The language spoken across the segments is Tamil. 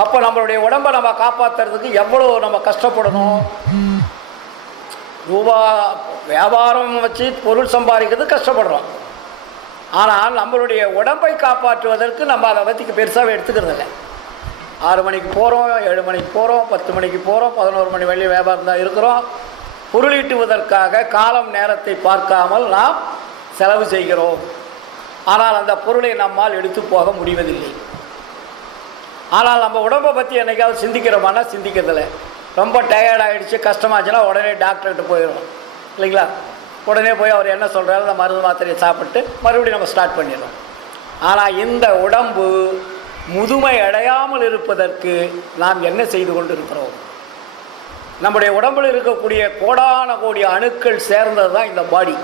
அப்போ நம்மளுடைய உடம்பை நம்ம காப்பாற்றுறதுக்கு எவ்வளோ நம்ம கஷ்டப்படணும். ரூபா வியாபாரம் வச்சு பொருள் சம்பாதிக்கிறது கஷ்டப்படுறோம். ஆனால் நம்மளுடைய உடம்பை காப்பாற்றுவதற்கு நம்ம அதை பற்றி பெருசாக எடுத்துக்கிறது இல்லை. 6 மணிக்கு போகிறோம், 7 மணிக்கு போகிறோம், 10 மணிக்கு போகிறோம், 11 மணி வழி வியாபாரம் தான் இருக்கிறோம். பொருளீட்டுவதற்காக காலம் நேரத்தை பார்க்காமல் நாம் செலவு செய்கிறோம். ஆனால் அந்த பொருளை நம்மால் எடுத்து போக முடிவதில்லை. ஆனால் நம்ம உடம்பை பற்றி என்னைக்காவது சிந்திக்கிறோமானா சிந்திக்கிறதில்லை. ரொம்ப டயர்ட் ஆகிடுச்சு, கஷ்டமாச்சுன்னா உடனே டாக்டர்கிட்ட போயிடும் இல்லைங்களா. உடனே போய் அவர் என்ன சொல்கிறாரு அந்த மருந்து மாத்திரையை சாப்பிட்டு மறுபடியும் நம்ம ஸ்டார்ட் பண்ணிடுறோம். ஆனால் இந்த உடம்பு முதுமை அடையாமல் இருப்பதற்கு நாம் என்ன செய்து கொண்டு இருக்கிறோம்? நம்முடைய உடம்பில் இருக்கக்கூடிய கோடான கோடி அணுக்கள் சேர்ந்தது தான் இந்த பாடி.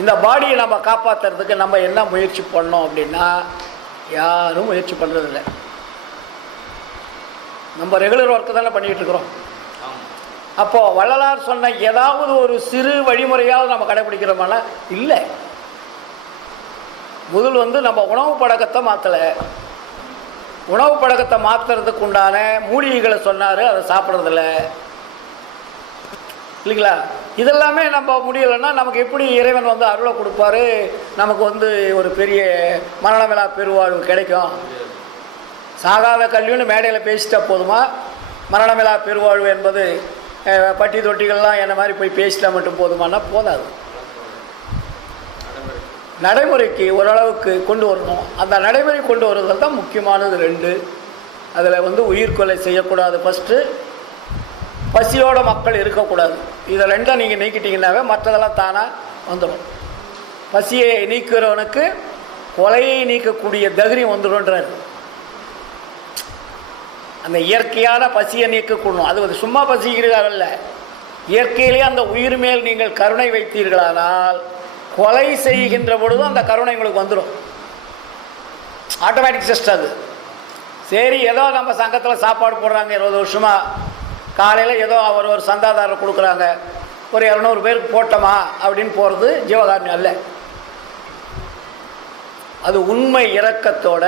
இந்த பாடியை நம்ம காப்பாற்றுறதுக்கு நம்ம என்ன முயற்சி பண்ணோம் அப்படின்னா யாரும் முயற்சி பண்ணுறதில்லை. நம்ம ரெகுலர் ஒர்க்கு தானே பண்ணிகிட்டு இருக்கிறோம். அப்போது வள்ளலார் சொன்ன ஏதாவது ஒரு சிறு வழிமுறையாவது நம்ம கடைபிடிக்கிறோமானா இல்லை. முதல் நம்ம உணவு பழக்கத்தை மாற்றலை. உணவு பழக்கத்தை மாற்றுறதுக்கு உண்டான மூலிகைகளை சொன்னார், அதை சாப்பிட்றதில்ல இல்லைங்களா. இதெல்லாமே நம்ம முடியலைன்னா நமக்கு எப்படி இறைவன் அருளை கொடுப்பாரு, நமக்கு ஒரு பெரிய மரணமில்லா பெருவாழ்வு கிடைக்கும். சாகாத கல்வின்னு மேடையில் பேசிட்டா போதுமா? மரணமில்லா பெருவாழ்வு என்பது பட்டி தொட்டிகள்லாம் என்ன மாதிரி போய் பேசிட்டா மட்டும் போதுமானா போதாது. நடைமுறைக்கு ஓரளவுக்கு கொண்டு வரணும். அந்த நடைமுறை கொண்டு வருவதில் தான் முக்கியமானது 2. அதில் உயிர்கொலை செய்யக்கூடாது. ஃபஸ்ட்டு பசியோட மக்கள் இருக்கக்கூடாது. இதை 2 நீங்கள் நீக்கிட்டீங்கன்னாவே மற்றதெல்லாம் தானாக வந்துடும். பசியை நீக்கிறவனுக்கு கொலையை நீக்கக்கூடிய தைரியம் வந்துடும்ன்றார். அந்த இயற்கையான பசியை நீக்கக்கூடணும். அது சும்மா பசிக்கிறதால இயற்கையிலே அந்த உயிர் மேல் நீங்கள் கருணை வைத்தீர்களானால் கொலை செய்கின்ற பொழுதும் அந்த கருணை உங்களுக்கு வந்துடும். ஆட்டோமேட்டிக் சிஸ்டம் அது. சரி, ஏதோ நம்ம சங்கத்தில் சாப்பாடு போடுறாங்க 20 வருஷமாக, காலையில் ஏதோ ஒரு சந்தாதாரர் கொடுக்குறாங்க, ஒரு 200 பேருக்கு போட்டோமா அப்படின்னு போகிறது ஜீவகாருண்யம் அல்ல. அது உண்மை இரக்கத்தோட,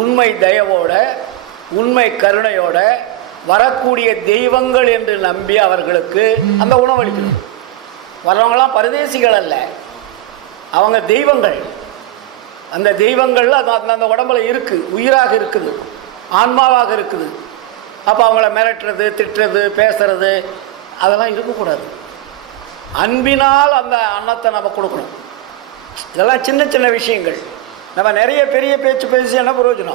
உண்மை தயவோட, உண்மை கருணையோட வரக்கூடிய தெய்வங்கள் என்று நம்பி அவர்களுக்கு அந்த உணவளிக்கணும். வரவங்களாம் பரதேசிகள் அல்ல, அவங்க தெய்வங்கள். அந்த தெய்வங்கள் அந்த உடம்புல இருக்குது, உயிராக இருக்குது, ஆன்மாவாக இருக்குது. அப்போ அவங்கள மிரட்டுறது, திட்டுறது, பேசுறது அதெல்லாம் இருக்கக்கூடாது. அன்பினால் அந்த அன்னத்தை நம்ம கொடுக்கணும். இதெல்லாம் சின்ன சின்ன விஷயங்கள். நம்ம நிறைய பெரிய பேச்சு பேசி என்ன பிரயோஜனம்?